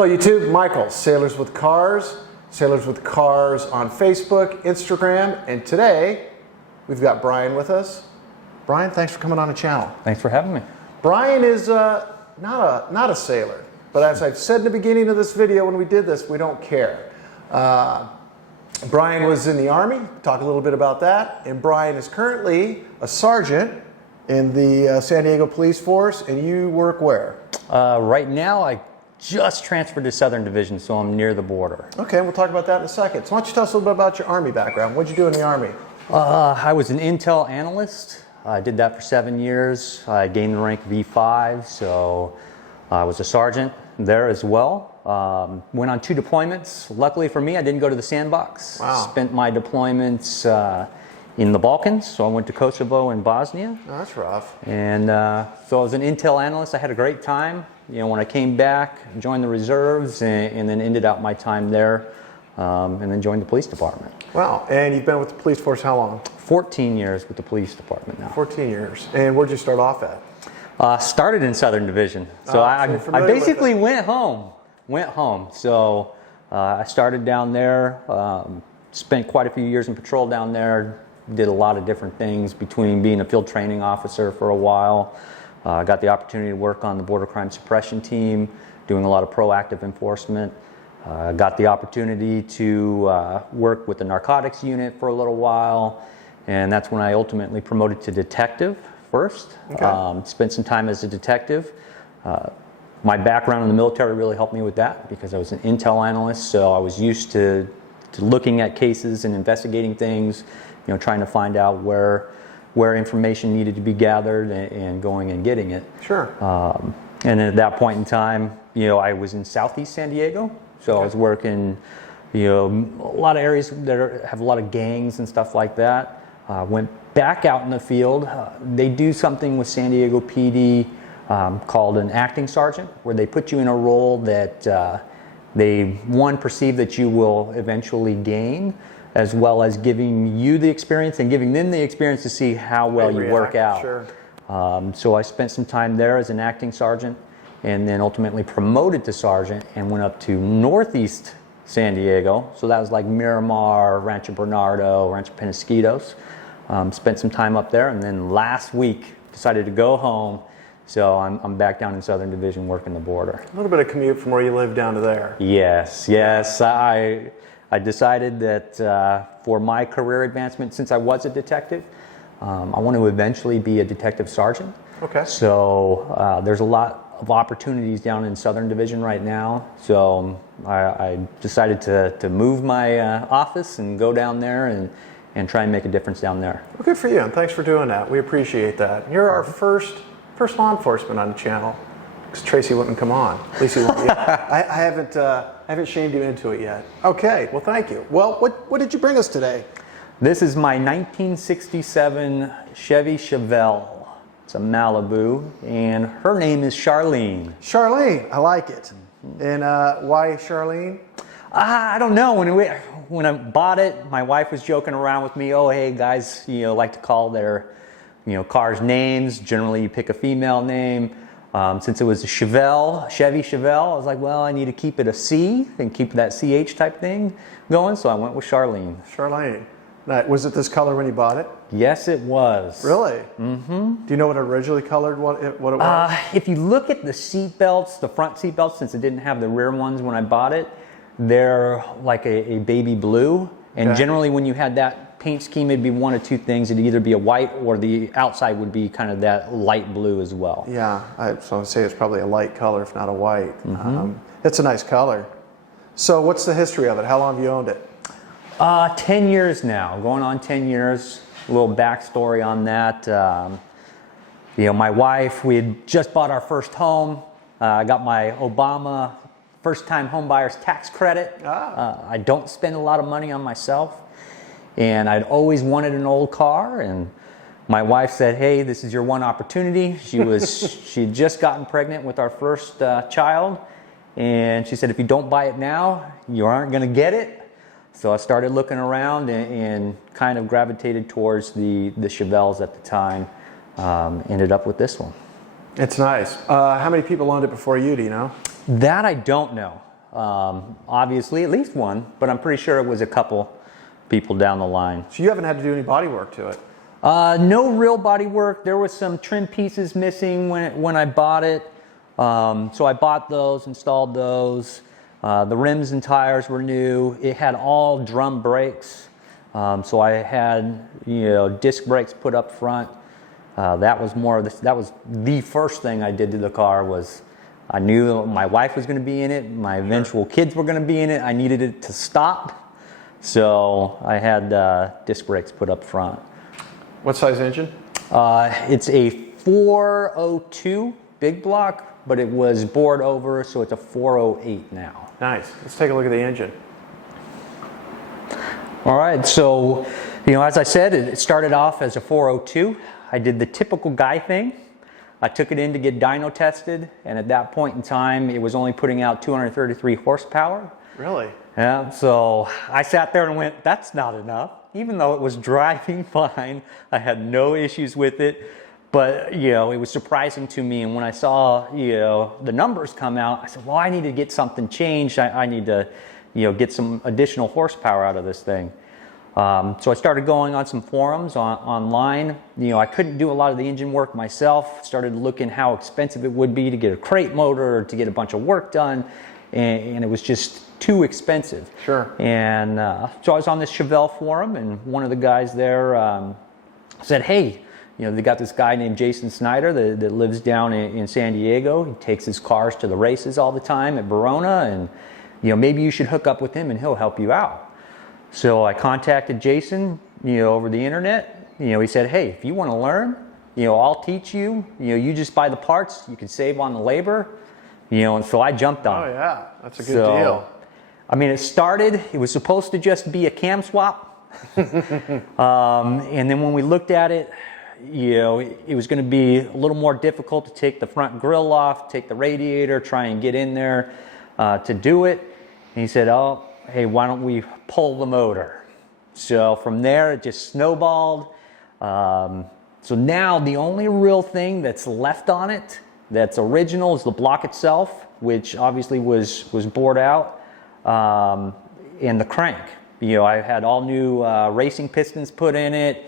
Hello YouTube, Michael, Sailors with Cars, Sailors with Cars on Facebook, Instagram, and today we've got Brian with us. Brian, thanks for coming on the channel. Thanks for having me. Brian is not a sailor, but as I've said in the beginning of this video when we did this, we don't care. Brian was in the Army, talk a little bit about that, and Brian is currently a sergeant in the San Diego Police Force, and you work where? Right now I just transferred to Southern Division, so I'm near the border. Okay, we'll talk about that in a second. So why don't you tell us a little bit about your Army background? What did you do in the Army? I was an intel analyst. I did that for 7 years. I gained the rank V5, so I was a sergeant there as well. Went on 2 deployments. Luckily for me, I didn't go to the sandbox. Wow. Spent my deployments in the Balkans, so I went to Kosovo and Bosnia. Oh, that's rough. And so I was an intel analyst. I had a great time. You know, when I came back, joined the reserves, and then ended out my time there, and then joined the police department. Wow, and you've been with the police force how long? 14 years with the police department now. 14 years. And where'd you start off at? Started in Southern Division. So I basically went home. So I started down there, spent quite a few years in patrol down there, did a lot of different things between being a field training officer for a while. Got the opportunity to work on the border crime suppression team, doing a lot of proactive enforcement. Got the opportunity to work with the narcotics unit for a little while, and that's when I ultimately promoted to detective first. Okay. Spent some time as a detective. My background in the military really helped me with that because I was an intel analyst, so I was used to looking at cases and investigating things, you know, trying to find out where information needed to be gathered and going and getting it. Sure. And at that point in time, you know, I was in Southeast San Diego, so I was working, you know, a lot of areas that have a lot of gangs and stuff like that. Went back out in the field. They do something with San Diego PD called an acting sergeant, where they put you in a role that they, one, perceive that you will eventually gain, as well as giving you the experience and giving them the experience to see how well you work out. Sure. So I spent some time there as an acting sergeant, and then ultimately promoted to sergeant and went up to Northeast San Diego. So that was like Miramar, Rancho Bernardo, Rancho Penasquitos. Spent some time up there, and then last week decided to go home. So I'm back down in Southern Division working the border. A little bit of commute from where you live down to there. Yes. I decided that for my career advancement, since I was a detective, I want to eventually be a detective sergeant. Okay. So there's a lot of opportunities down in Southern Division right now. So I decided to move my office and go down there and try and make a difference down there. Well, good for you, and thanks for doing that. We appreciate that. You're our first law enforcement on the channel, because Tracy wouldn't come on. At least he wouldn't. Yeah. I haven't shamed you into it yet. Okay, well, thank you. Well, what did you bring us today? This is my 1967 Chevy Chevelle. It's a Malibu, and her name is Charlene. Charlene, I like it. And why Charlene? I don't know. When I bought it, my wife was joking around with me. Oh, hey, guys, you know, like to call their, you know, cars names. Generally, you pick a female name. Since it was a Chevy Chevelle, I was like, well, I need to keep it a C and keep that CH type thing going, so I went with Charlene. Charlene. Now, was it this color when you bought it? Yes, it was. Really? Mm-hmm. Do you know what it originally colored, what it was? If you look at the seat belts, the front seat belts, since it didn't have the rear ones when I bought it, they're like a baby blue. And generally when you had that paint scheme, it'd be one of two things. It'd either be a white or the outside would be kind of that light blue as well. Yeah, so I would say it's probably a light color, if not a white. Mm-hmm. It's a nice color. So what's the history of it? How long have you owned it? 10 years now, going on 10 years. A little backstory on that. You know, my wife, we had just bought our first home. I got my Obama first-time home buyer's tax credit. I don't spend a lot of money on myself, and I'd always wanted an old car, and my wife said, hey, this is your one opportunity. She'd just gotten pregnant with our first child, and she said, if you don't buy it now, you aren't going to get it. So I started looking around and kind of gravitated towards the Chevelles at the time. Ended up with this one. It's nice. How many people owned it before you, do you know? That I don't know. Obviously, at least one, but I'm pretty sure it was a couple people down the line. So you haven't had to do any body work to it? No real body work. There was some trim pieces missing when I bought it. So I bought those, installed those. The rims and tires were new. It had all drum brakes. So I had, disc brakes put up front. That was that was the first thing I did to the car. Was I knew my wife was going to be in it, my eventual kids were going to be in it. I needed it to stop, so I had disc brakes put up front. What size engine? It's a 402 big block, but it was bored over, so it's a 408 now. Nice. Let's take a look at the engine. All right, so as I said, it started off as a 402. I did the typical guy thing. I took it in to get dyno tested, and at that point in time, it was only putting out 233 horsepower. Really? Yeah, so I sat there and went, that's not enough. Even though it was driving fine, I had no issues with it. But, it was surprising to me. And when I saw, the numbers come out, I said, well, I need to get something changed. I need to, get some additional horsepower out of this thing. So I started going on some forums online. I couldn't do a lot of the engine work myself. Started looking how expensive it would be to get a crate motor or to get a bunch of work done. And it was just too expensive. Sure. And so I was on this Chevelle forum, and one of the guys there said, hey, they got this guy named Jason Snyder that lives down in San Diego. He takes his cars to the races all the time at Verona, and maybe you should hook up with him and he'll help you out. So I contacted Jason, over the internet. He said, hey, if you want to learn, I'll teach you. You just buy the parts, you can save on the labor. And so I jumped on it. Oh yeah, that's a good deal. I mean, it was supposed to just be a cam swap. And then when we looked at it, it was going to be a little more difficult to take the front grille off, take the radiator, try and get in there to do it. And he said, oh, hey, why don't we pull the motor? So from there, it just snowballed. So now the only real thing that's left on it that's original is the block itself, which obviously was bored out, and the crank. I had all new racing pistons put in it,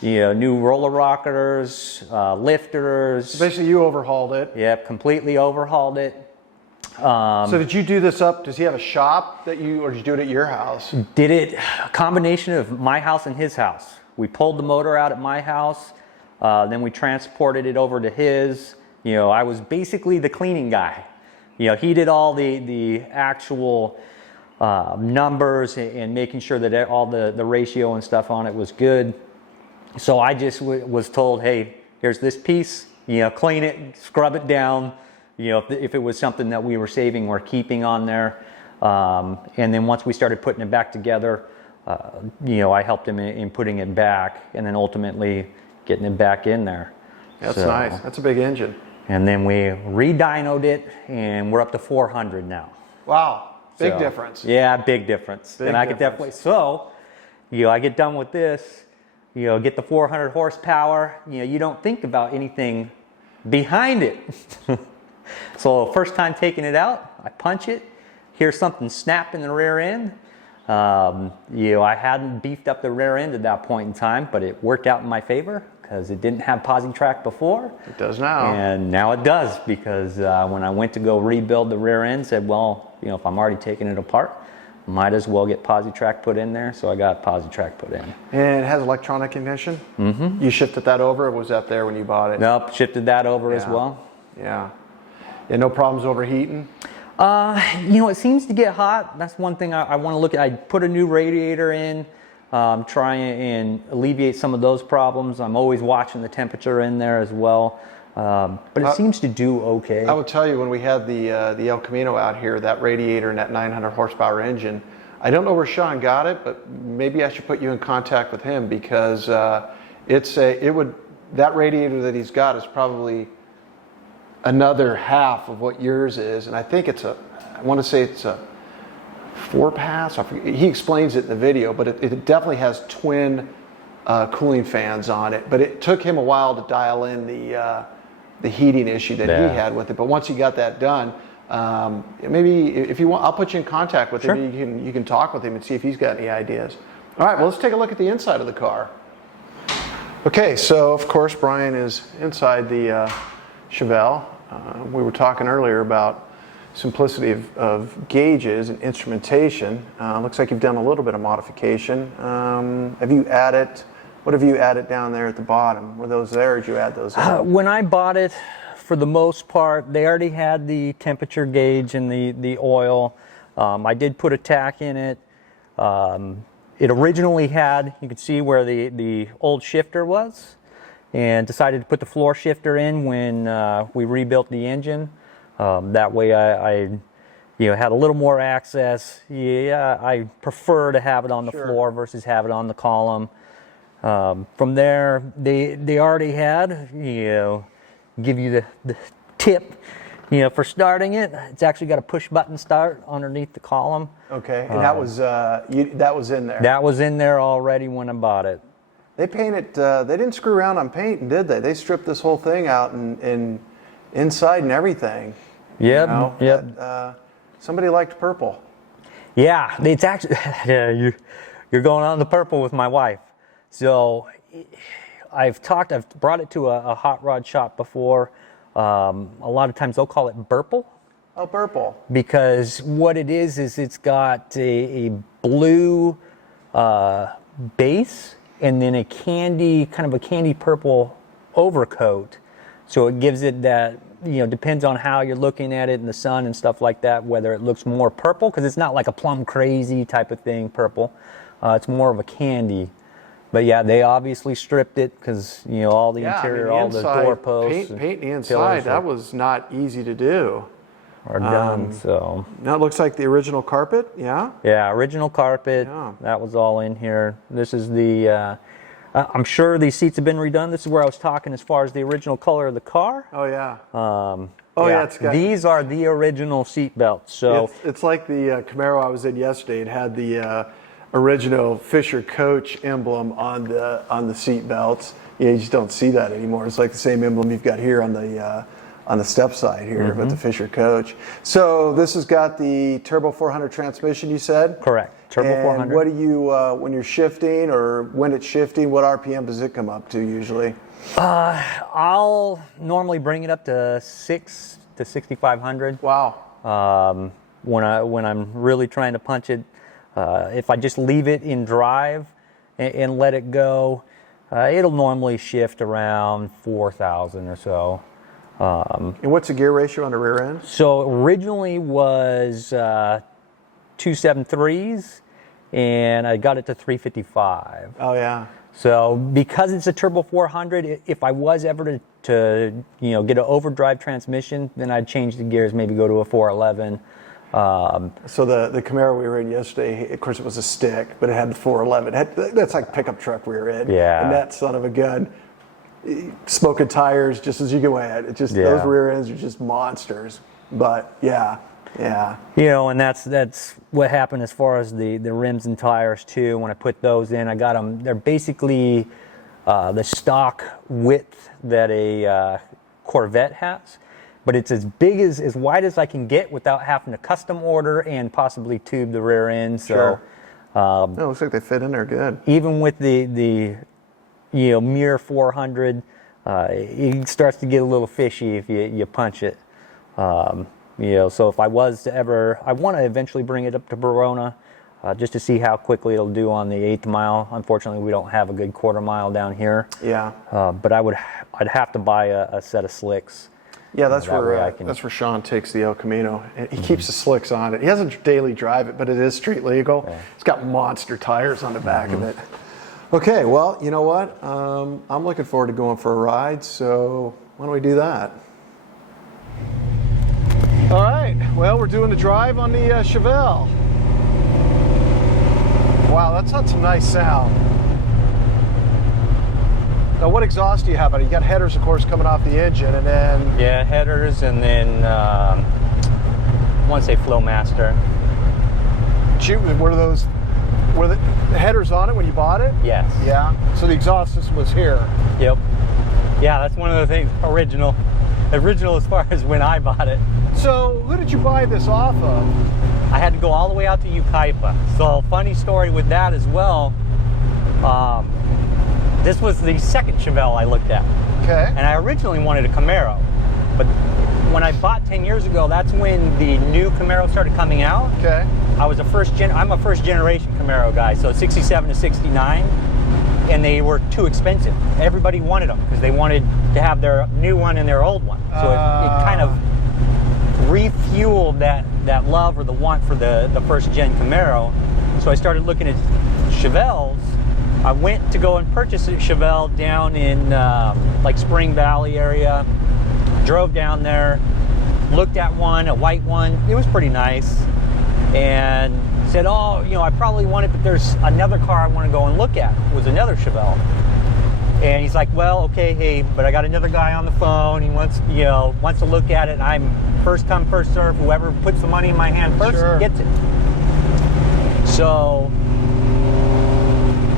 new roller rockers, lifters. So basically you overhauled it. Yep, completely overhauled it. So did you do this up? Does he have a shop or did you do it at your house? Did it a combination of my house and his house. We pulled the motor out at my house, then we transported it over to his. I was basically the cleaning guy. He did all the actual numbers and making sure that all the ratio and stuff on it was good. So I just was told, hey, here's this piece, clean it, scrub it down. If it was something that we were saving or keeping on there. And then once we started putting it back together, I helped him in putting it back and then ultimately getting it back in there. That's nice. That's a big engine. And then we re-dynoed it, and we're up to 400 now. Wow. Big difference. Yeah, big difference. Big and I could definitely, I get done with this, get the 400 horsepower, you don't think about anything behind it. So first time taking it out, I punch it, hear something snap in the rear end. I hadn't beefed up the rear end at that point in time, but it worked out in my favor because it didn't have PosiTrack before. It does now. And now it does, because when I went to go rebuild the rear end, said, well, if I'm already taking it apart, might as well get PosiTrack put in there. So I got PosiTrack put in. And it has electronic ignition? Mm-hmm. You shifted that over, or was that there when you bought it? Nope, shifted that over as well. Yeah. Yeah, no problems overheating? It seems to get hot. That's one thing I want to look at. I put a new radiator in, try and alleviate some of those problems. I'm always watching the temperature in there as well. But it seems to do okay. I will tell you, when we had the El Camino out here, that radiator and that 900 horsepower engine, I don't know where Sean got it, but maybe I should put you in contact with him, because that radiator that he's got is probably another half of what yours is, and I think I want to say it's a 4-pass. He explains it in the video, but it definitely has twin cooling fans on it. But it took him a while to dial in the heating issue that he had with it. But once he got that done, Maybe if you want, I'll put you in contact with Sure. him. You can talk with him and see if he's got any ideas. All right, well, let's take a look at the inside of the car. Okay, so of course Brian is inside the Chevelle. We were talking earlier about simplicity of gauges and instrumentation. Looks like you've done a little bit of modification. What have you added down there at the bottom? Were those there, or did you add those in? When I bought it, for the most part, they already had the temperature gauge and the oil. I did put a tack in it. It originally had, you could see where the old shifter was, and decided to put the floor shifter in when we rebuilt the engine. That way I had a little more access. Yeah, I prefer to have it on the floor versus have it on the column. From there, they already had, give you the tip, for starting it. It's actually got a push button start underneath the column. Okay, and that was in there. That was in there already when I bought it. They painted. They didn't screw around on painting, did they? They stripped this whole thing out and inside and everything. Yep. Yep. Somebody liked purple. Yeah, it's actually you're going on the purple with my wife. So I've brought it to a hot rod shop before. A lot of times they'll call it burple. Oh, purple. Because what it is it's got a blue base and then a candy purple overcoat. So it gives it that, depends on how you're looking at it in the sun and stuff like that, whether it looks more purple, because it's not like a plum crazy type of thing, purple. It's more of a candy. But yeah, they obviously stripped it because, all the interior, all the doorposts. Paint the inside, that was not easy to do. Are done, so. Now it looks like the original carpet, yeah? Yeah, original carpet. Yeah. That was all in here. This is the, I'm sure these seats have been redone. This is where I was talking as far as the original color of the car. Oh, yeah. It's got, these are the original seat belts. So it's like the Camaro I was in yesterday. It had the original Fisher Coach emblem on the seat belts. You just don't see that anymore. It's like the same emblem you've got here on the step side here, but the Fisher Coach. So this has got the turbo 400 transmission, you said? Correct. Turbo 400. What do you, when you're shifting or when it's shifting, what RPM does it come up to usually? I'll normally bring it up to 6 to 6,500. Wow. When I'm really trying to punch it, if I just leave it in drive and let it go, it'll normally shift around 4,000 or so. And what's the gear ratio on the rear end? So originally was 273s, and I got it to 355. Oh yeah. So because it's a turbo 400, if I was ever to get an overdrive transmission, then I'd change the gears, maybe go to a 411. So the Camaro we were in yesterday, of course it was a stick, but it had the 411. That's like pickup truck rear end. Yeah. And that son of a gun, smoking tires just as you go ahead. It's just those rear ends are just monsters. But yeah. And that's what happened as far as the rims and tires too. When I put those in, I got them. They're basically the stock width that a Corvette has. But it's as wide as I can get without having to custom order and possibly tube the rear end. So, it looks like they fit in there good. Even with the mere 400, it starts to get a little fishy if you punch it. So if I was to I want to eventually bring it up to Verona, just to see how quickly it'll do on the 8th mile. Unfortunately, we don't have a good quarter mile down here. Yeah. But I'd have to buy a set of slicks. Yeah, that's where Sean takes the El Camino. He keeps the slicks on it. He doesn't daily drive it, but it is street legal. Yeah. It's got monster tires on the back of it. Okay, well, you know what? I'm looking forward to going for a ride, so why don't we do that? All right, well, we're doing the drive on the Chevelle. Wow, that's not some nice sound. Now, what exhaust do you have on it? You got headers, of course, coming off the engine, and then... Yeah, headers, and then, I want to say Flowmaster. Were the headers on it when you bought it? Yes. Yeah, so the exhaust system was here. Yep. Yeah, that's one of the things, original as far as when I bought it. So who did you buy this off of? I had to go all the way out to Yucaipa. So funny story with that as well. This was the second Chevelle I looked at. Okay. And I originally wanted a Camaro. But when I bought 10 years ago, that's when the new Camaro started coming out. Okay. I'm a first generation Camaro guy, so 67 to 69. And they were too expensive. Everybody wanted them because they wanted to have their new one and their old one. So it kind of refueled that love or the want for the first gen Camaro. So I started looking at Chevelles. I went to go and purchase a Chevelle down in like Spring Valley area. Drove down there, looked at one, a white one. It was pretty nice. And said, oh, you know, I probably want it, but there's another car I want to go and look at. It was another Chevelle. And he's like, well, okay, hey, but I got another guy on the phone. He wants to look at it. I'm first come, first serve. Whoever puts the money in my hand first gets it. So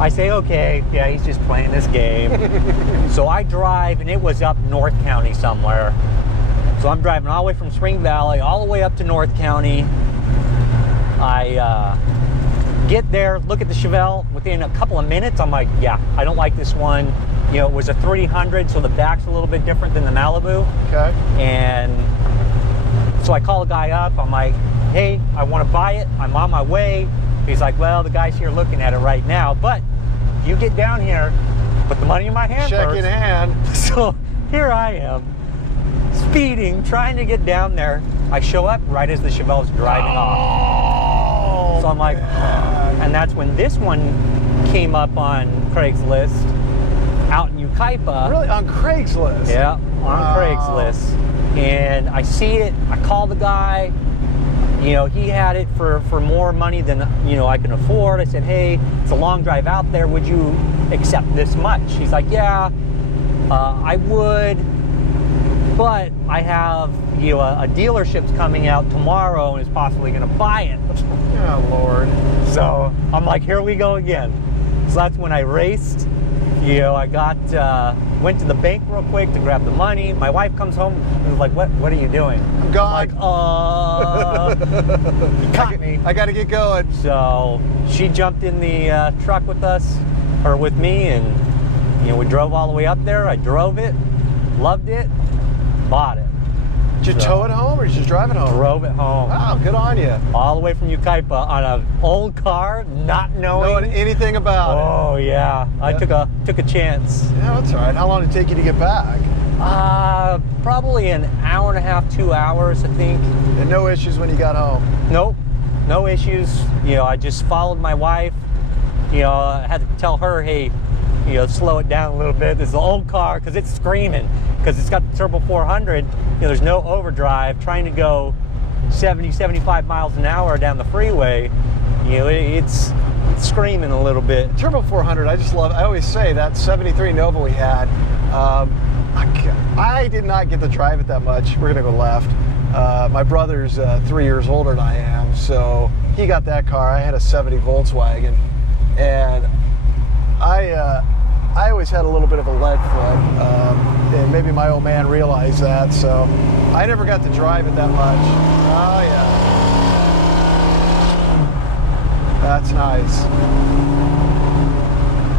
I say, okay, yeah, he's just playing this game. So I drive, and it was up North County somewhere. So I'm driving all the way from Spring Valley all the way up to North County. I get there, look at the Chevelle. Within a couple of minutes, I'm like, yeah, I don't like this one. You know, it was a 300, so the back's a little bit different than the Malibu. Okay. And so I call the guy up. I'm like, hey, I want to buy it. I'm on my way. He's like, well, the guy's here looking at it right now, but you get down here, put the money in my hand Check first. in hand. So here I am, speeding, trying to get down there. I show up right as the Chevelle's driving off. So I'm like, and that's when this one came up on Craigslist out in Yucaipa. Really? On Craigslist? Yeah, on Craigslist. And I see it, I call the guy. You know, he had it for more money than, you know, I can afford. I said, hey, it's a long drive out there. Would you accept this much? He's like, yeah, I would, but I have, you know, a dealership's coming out tomorrow and is possibly going to buy it. Oh, Lord. So I'm like, here we go again. So that's when I raced. You know, I went to the bank real quick to grab the money. My wife comes home and was like, what are you doing? I'm gone. I'm like, you caught me. I got to get going. So she jumped in the truck with us, or with me, and, you know, we drove all the way up there. I drove it, loved it, bought it. Did you tow it home or did you drive it home? Drove it home. Wow, good on you. All the way from Yucaipa on an old car, not knowing anything about it. Oh yeah, I took a chance. Yeah, that's all right. How long did it take you to get back? Probably an hour and a half, 2 hours, I think. And no issues when you got home? Nope, no issues. You know, I just followed my wife. You know, I had to tell her, hey, you know, slow it down a little bit. This is an old car because it's screaming, because it's got the turbo 400. You know, there's no overdrive. Trying to go 70, 75 miles an hour down the freeway, you know, it's screaming a little bit. Turbo 400, I just love. I always say that 73 Nova we had. I did not get to drive it that much. We're gonna go left. My brother's 3 years older than I am, so he got that car. I had a 70 Volkswagen, and I always had a little bit of a lead foot, and maybe my old man realized that, so I never got to drive it that much. Oh yeah, that's nice.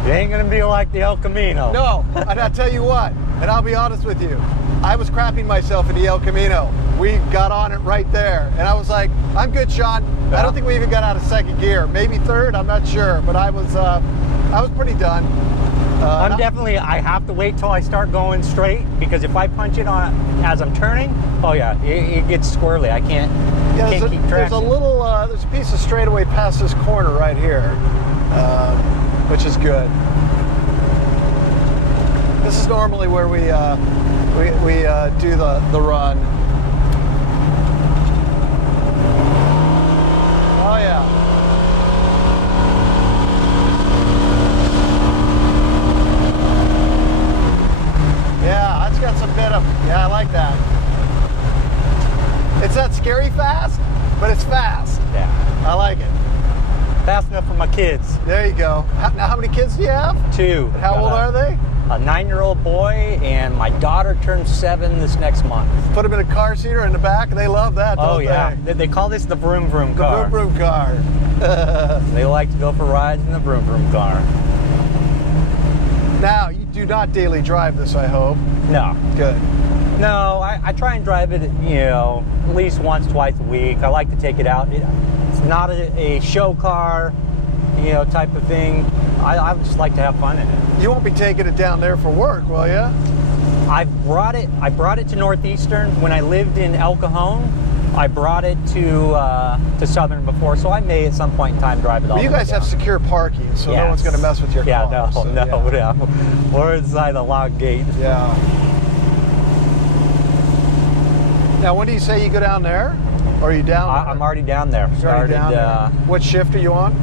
It ain't gonna be like the El Camino. No, and I'll tell you what, and I'll be honest with you, I was crapping myself in the El Camino. We got on it right there, and I was like, I'm good, Sean. I don't think we even got out of second gear, maybe third, I'm not sure, but I was pretty done. I have to wait till I start going straight, because if I punch it on as I'm turning, oh yeah, it gets squirrely. I can't keep track. There's a piece of straightaway past this corner right here, which is good. This is normally where we do the run. Oh yeah. Yeah, that's got some bit of, yeah, I like that. It's not scary fast, but it's fast. Yeah. I like it. Fast enough for my kids. There you go. Now, how many kids do you have? 2. And how old are they? a 9-year-old boy, and my daughter turns 7 this next month. Put them in a car seat or in the back, they love that, don't Oh yeah, they? they call this the vroom vroom car. The vroom vroom car. They like to go for rides in the vroom vroom car. Now, you do not daily drive this, I hope. No. Good. No, I try and drive it, at least once, twice a week. I like to take it out. It's not a show car, type of thing. I just like to have fun in it. You won't be taking it down there for work, will you? I brought it to Northeastern when I lived in El Cajon. I brought it to Southern before, so I may at some point in time drive it all. Well, you guys have secure parking, so no one's going to mess with your car. No. We're inside the lock gate. Yeah. Now, when do you say you go down there? Or are you down there? I'm already down there. Already down there. What shift are you on?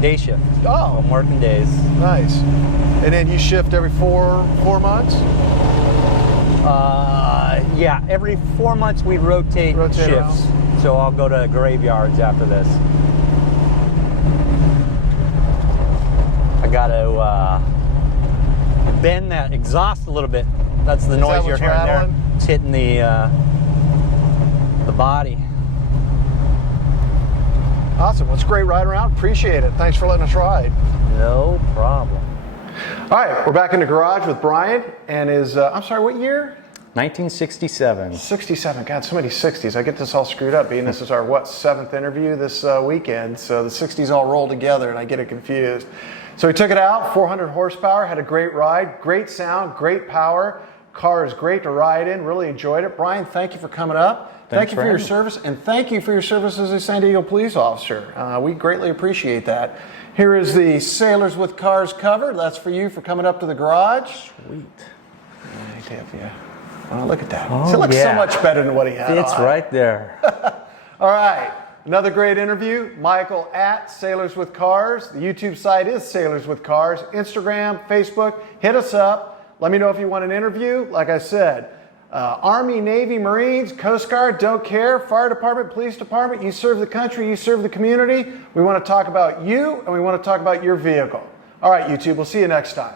Day shift. Oh. I'm working days. Nice. And then you shift every four months? Yeah, every 4 months we rotate shifts. Around. So I'll go to graveyards after this. I got to bend that exhaust a little bit. That's the noise you're hearing there. It's hitting the body. Awesome. Well, it's a great ride around. Appreciate it. Thanks for letting us ride. No problem. All right, we're back in the garage with Brian and his, I'm sorry, what year? 1967. 67. God, so many 60s. I get this all screwed up, being this is our, 7th interview this weekend. So the 60s all roll together and I get it confused. So we took it out, 400 horsepower, had a great ride, great sound, great power. Car is great to ride in, really enjoyed it. Brian, thank you for coming up. Thank you for your service, and thank you for your service as a San Diego police officer. We greatly appreciate that. Here is the Sailors with Cars cover. That's for you for coming up to the garage. Sweet. Oh, look at that. Oh, It looks so much better than what he had It's on. right there. All right. Another great interview. Michael at Sailors with Cars. The YouTube site is Sailors with Cars. Instagram, Facebook. Hit us up. Let me know if you want an interview. Like I said, Army, Navy, Marines, Coast Guard, don't care. Fire Department, Police Department. You serve the country. You serve the community. We want to talk about you, and we want to talk about your vehicle. All right, YouTube. We'll see you next time.